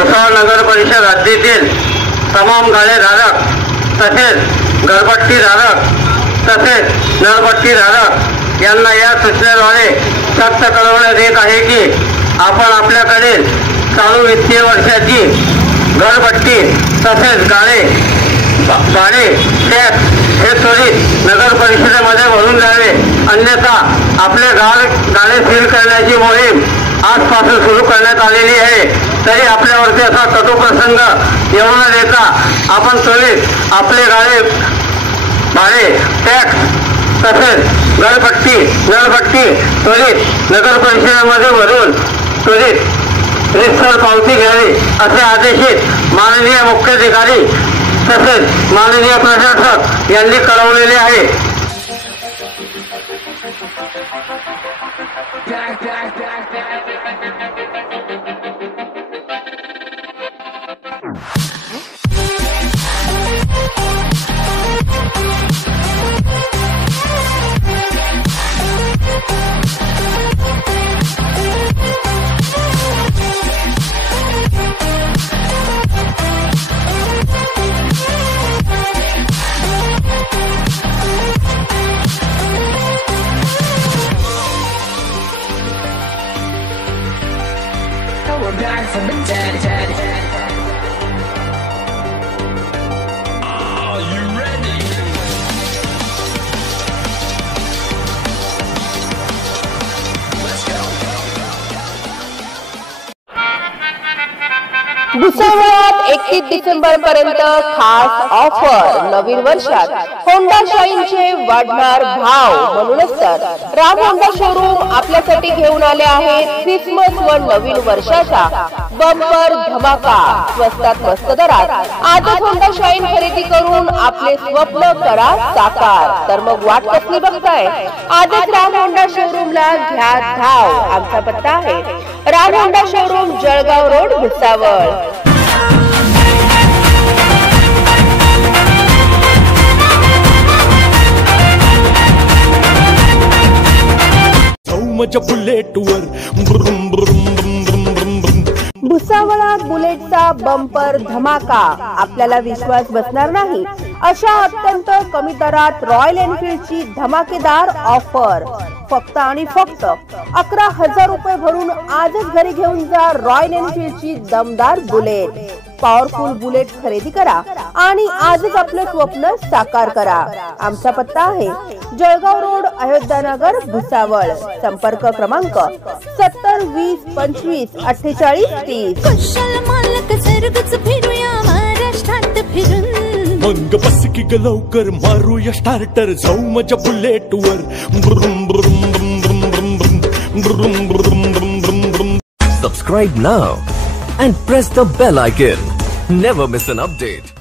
भुसावळ नगर परिषद हद्दीतील तमाम गाळेधारक तसेच घरपट्टीधारक तसेच नळपट्टीधारक यांना या सूचनेद्वारे सक्त कळवण्यात येत आहे की आपण आपल्याकडे चालू वित्तीय वर्षाची घरपट्टी तसेच भाडे टॅक्स हे त्वरित नगर परिषदेमध्ये भरून द्यावे, अन्यथा आपले गाळे सील करण्याची मोहीम आजपासून सुरू करण्यात आलेली आहे। तरी आपल्यावरती असा कटू प्रसंग येऊ न देता आपण त्वरित आपले भाडे टॅक्स तसेच घरपट्टी नळपट्टी त्वरित नगर परिषदेमध्ये भरून त्वरित रितसर पावती घ्यावी असे आदेशित माननीय मुख्याधिकारी तसेच माननीय प्रशासक यांनी कळवलेले आहे। We're back from the dead. Are you ready? Let's go. भुसावळात 31 December पर्यंत खास ऑफर। नवीन वर्षात होंडा शाईनचे वाढणार भाव, म्हणूनच तर राम होंडा शोरूम आपल्यासाठी घेऊन आले आहेत ख्रिसमस व नवीन वर्षाचा बंपर धमाका। स्वस्तात मस्त दरात आजच होंडा शाईन खरेदी करून आपले स्वप्न करा साकार। तर मग वाट कसली बघताय, आजच राम होंडा शोरूमला घ्या धाव। आमचा पत्ता आहे Ram Honda showroom, Jalgaon road, Bhusawal. भुसावळात बुलेटचा बंपर धमाका। आपल्याला विश्वास बसणार नाही अशा अत्यंत कमी दरात रॉयल एनफील्डची धमाकेदार ऑफर। फक्त आणि फक्त 11,000 रुपये भरून आजच घरी घेऊन जा रॉयल एनफील्डची दमदार बुलेट। पॉवरफुल बुलेट खरेदी करा आणि आजच आपलं स्वप्न साकार करा। आमचा पत्ता आहे जळगाव रोड, अयोध्यानगर, भुसावळ। संपर्क क्रमांक 70 20 25 48 30। कुशल मालक सर्वच फिरूया महाराष्ट्रात फिरून, मग बस की ग लवकर मारूया स्टार्टर, जाऊ माझ्या बुलेटवर। Subscribe now and press the bell icon. Never miss an update.